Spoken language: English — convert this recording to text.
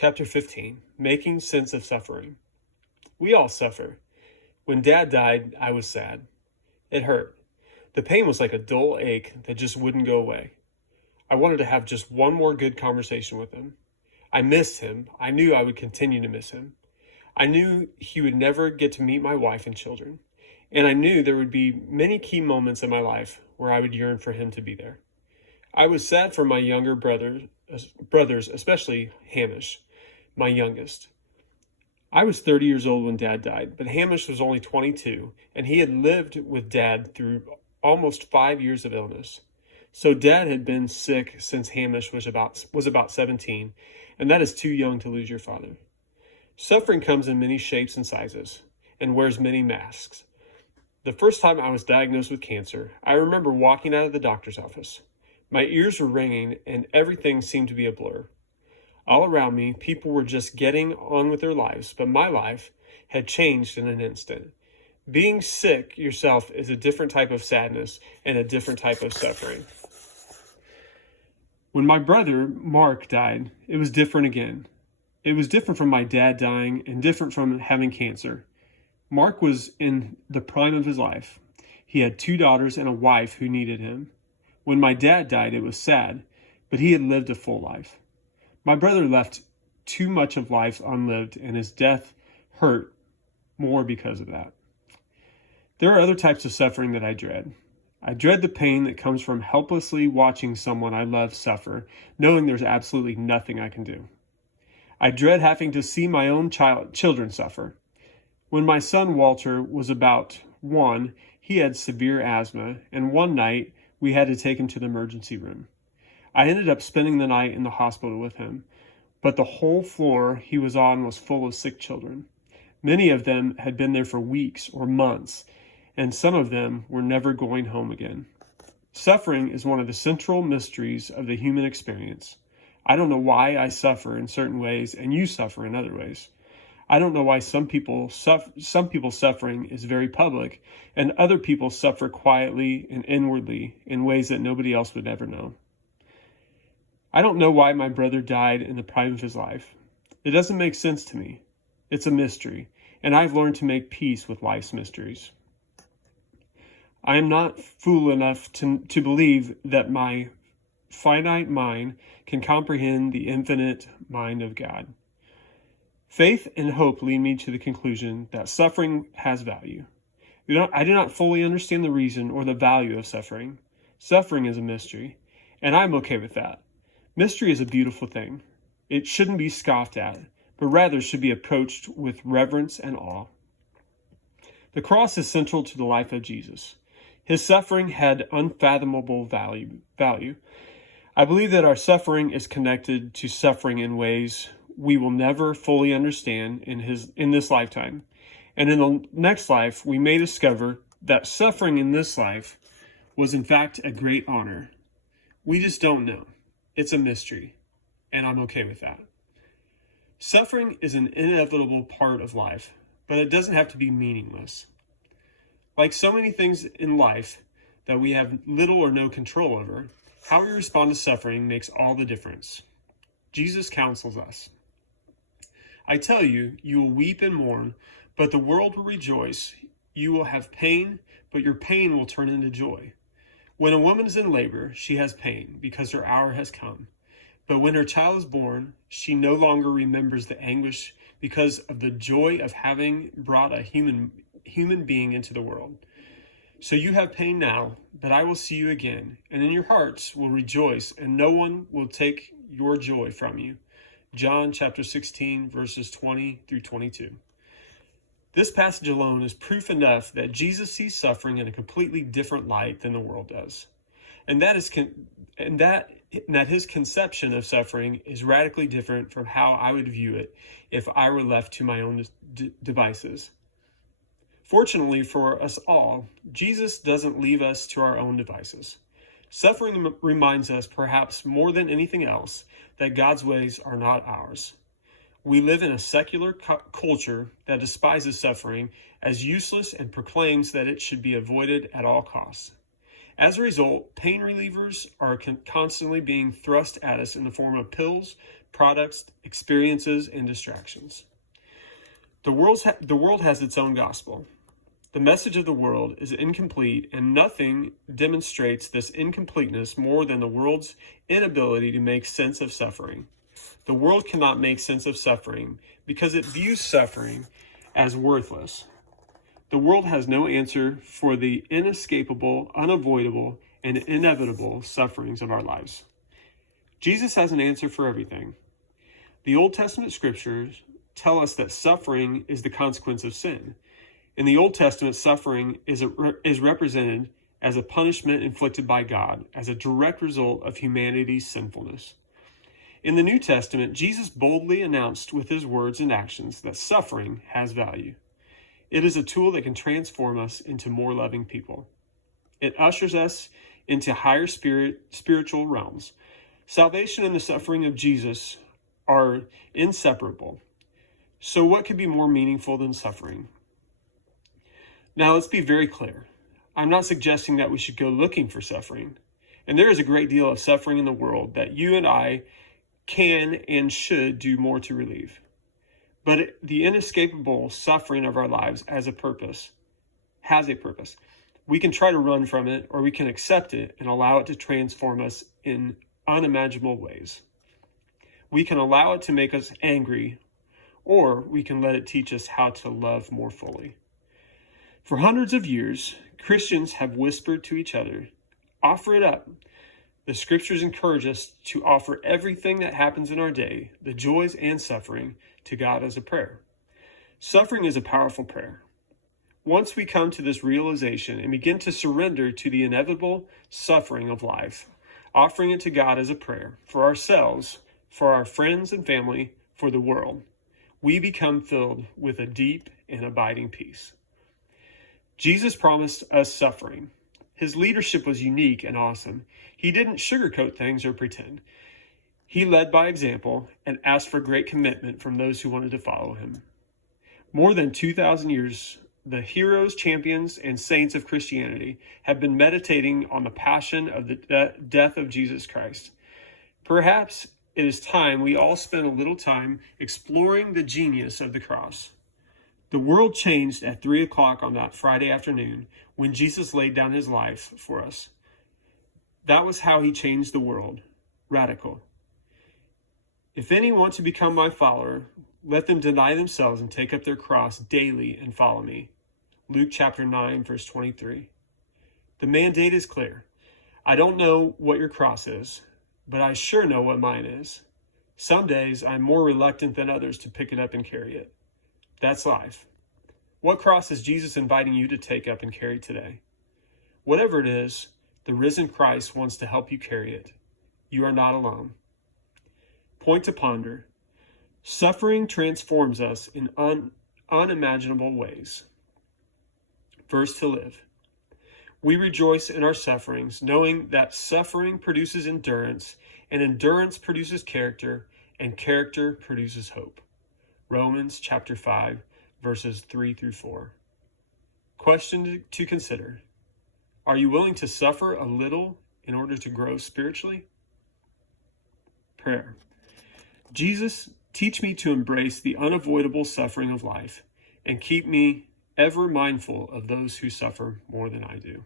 Chapter 15, Making Sense of Suffering. We all suffer. When Dad died, I was sad. It hurt. The pain was like a dull ache that just wouldn't go away. I wanted to have just one more good conversation with him. I missed him. I knew I would continue to miss him. I knew he would never get to meet my wife and children. And I knew there would be many key moments in my life where I would yearn for him to be there. I was sad for my younger brothers, especially Hamish, my youngest. I was 30 years old when Dad died, but Hamish was only 22, and he had lived with Dad through almost 5 years of illness. So Dad had been sick since Hamish was about 17, and that is too young to lose your father. Suffering comes in many shapes and sizes, and wears many masks. The first time I was diagnosed with cancer, I remember walking out of the doctor's office. My ears were ringing, and everything seemed to be a blur. All around me, people were just getting on with their lives, but my life had changed in an instant. Being sick yourself is a different type of sadness and a different type of suffering. When my brother, Mark, died, it was different again. It was different from my dad dying and different from having cancer. Mark was in the prime of his life. He had 2 daughters and a wife who needed him. When my dad died, it was sad, but he had lived a full life. My brother left too much of life unlived, and his death hurt more because of that. There are other types of suffering that I dread. I dread the pain that comes from helplessly watching someone I love suffer, knowing there's absolutely nothing I can do. I dread having to see my own children suffer. When my son Walter was about 1, he had severe asthma, and one night we had to take him to the emergency room. I ended up spending the night in the hospital with him, but the whole floor he was on was full of sick children. Many of them had been there for weeks or months, and some of them were never going home again. Suffering is one of the central mysteries of the human experience. I don't know why I suffer in certain ways and you suffer in other ways. I don't know why some people's suffering is very public and other people suffer quietly and inwardly in ways that nobody else would ever know. I don't know why my brother died in the prime of his life. It doesn't make sense to me. It's a mystery, and I've learned to make peace with life's mysteries. I am not fool enough to believe that my finite mind can comprehend the infinite mind of God. Faith and hope lead me to the conclusion that suffering has value. I do not fully understand the reason or the value of suffering. Suffering is a mystery, and I'm okay with that. Mystery is a beautiful thing. It shouldn't be scoffed at, but rather should be approached with reverence and awe. The cross is central to the life of Jesus. His suffering had unfathomable value. I believe that our suffering is connected to suffering in ways we will never fully understand in this lifetime. And in the next life, we may discover that suffering in this life was in fact a great honor. We just don't know. It's a mystery, and I'm okay with that. Suffering is an inevitable part of life, but it doesn't have to be meaningless. Like so many things in life that we have little or no control over, how we respond to suffering makes all the difference. Jesus counsels us. I tell you, you will weep and mourn, but the world will rejoice. You will have pain, but your pain will turn into joy. When a woman is in labor, she has pain because her hour has come. But when her child is born, she no longer remembers the anguish because of the joy of having brought a human being into the world. So you have pain now, but I will see you again, and in your hearts will rejoice, and no one will take your joy from you. John chapter 16, verses 20 through 22. This passage alone is proof enough that Jesus sees suffering in a completely different light than the world does. And that his conception of suffering is radically different from how I would view it if I were left to my own devices. Fortunately for us all, Jesus doesn't leave us to our own devices. Suffering reminds us, perhaps more than anything else, that God's ways are not ours. We live in a secular culture that despises suffering as useless and proclaims that it should be avoided at all costs. As a result, pain relievers are constantly being thrust at us in the form of pills, products, experiences, and distractions. The world has its own gospel. The message of the world is incomplete, and nothing demonstrates this incompleteness more than the world's inability to make sense of suffering. The world cannot make sense of suffering because it views suffering as worthless. The world has no answer for the inescapable, unavoidable, and inevitable sufferings of our lives. Jesus has an answer for everything. The Old Testament scriptures tell us that suffering is the consequence of sin. In the Old Testament, suffering is represented as a punishment inflicted by God as a direct result of humanity's sinfulness. In the New Testament, Jesus boldly announced with his words and actions that suffering has value. It is a tool that can transform us into more loving people. It ushers us into higher spiritual realms. Salvation and the suffering of Jesus are inseparable. So what could be more meaningful than suffering? Now, let's be very clear. I'm not suggesting that we should go looking for suffering. And there is a great deal of suffering in the world that you and I can and should do more to relieve. But the inescapable suffering of our lives has a purpose. We can try to run from it, or we can accept it and allow it to transform us in unimaginable ways. We can allow it to make us angry, or we can let it teach us how to love more fully. For hundreds of years, Christians have whispered to each other, offer it up. The scriptures encourage us to offer everything that happens in our day, the joys and suffering, to God as a prayer. Suffering is a powerful prayer. Once we come to this realization and begin to surrender to the inevitable suffering of life, offering it to God as a prayer for ourselves, for our friends and family, for the world, we become filled with a deep and abiding peace. Jesus promised us suffering. His leadership was unique and awesome. He didn't sugarcoat things or pretend. He led by example and asked for great commitment from those who wanted to follow him. More than 2,000 years, the heroes, champions, and saints of Christianity have been meditating on the passion of the death of Jesus Christ. Perhaps it is time we all spend a little time exploring the genius of the cross. The world changed at 3 o'clock on that Friday afternoon when Jesus laid down his life for us. That was how he changed the world. Radical. If any want to become my follower, let them deny themselves and take up their cross daily and follow me. Luke chapter 9, verse 23. The mandate is clear. I don't know what your cross is, but I sure know what mine is. Some days I'm more reluctant than others to pick it up and carry it. That's life. What cross is Jesus inviting you to take up and carry today? Whatever it is, the risen Christ wants to help you carry it. You are not alone. Point to ponder. Suffering transforms us in unimaginable ways. Verse to live. We rejoice in our sufferings, knowing that suffering produces endurance, and endurance produces character, and character produces hope. Romans chapter 5, verses 3 through 4. Question to consider. Are you willing to suffer a little in order to grow spiritually? Prayer. Jesus, teach me to embrace the unavoidable suffering of life and keep me ever mindful of those who suffer more than I do.